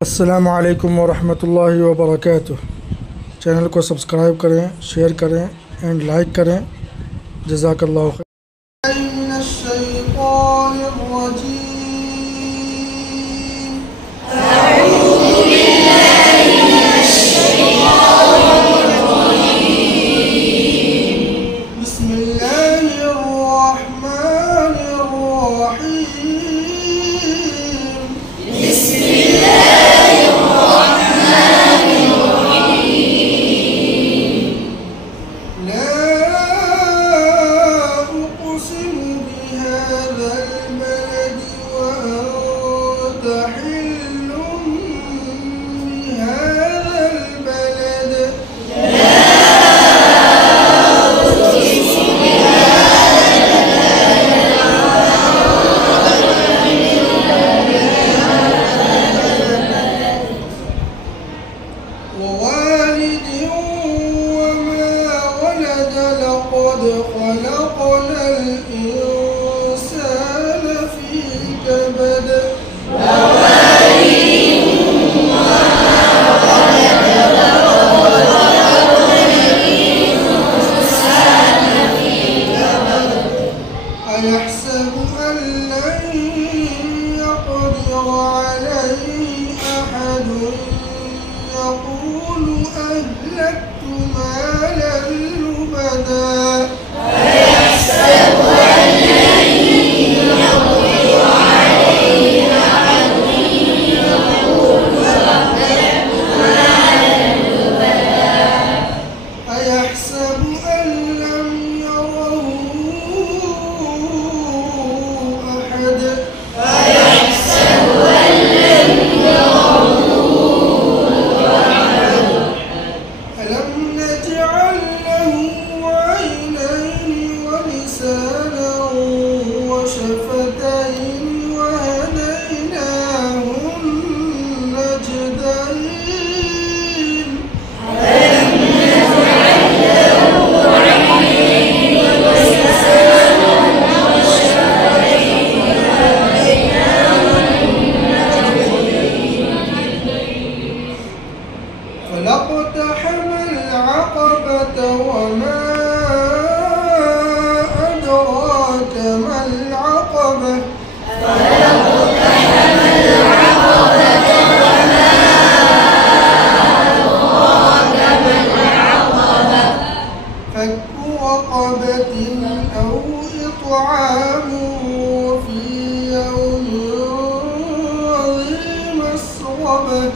अस्सलामु अलैकुम वरहमतुल्लाहि वबरकातुह। चैनल को सब्सक्राइब करें, शेयर करें एंड लाइक करें। जज़ाकल्लाहु खैर। خلقنا الإنسان في كبد أيحسب أن لن يقدر عليه أحد يقول أهلكت مالا لبدا وشفتين وهديناه النجدين ألم نجعل له عينين ولسانا وشفتين وهديناه النجدين فلاقتحم العقبة وما ما العقبة فلاقتحم العقبة وما أدراك ما العقبة فك رقبة أو إطعام في يوم ذي مسغبة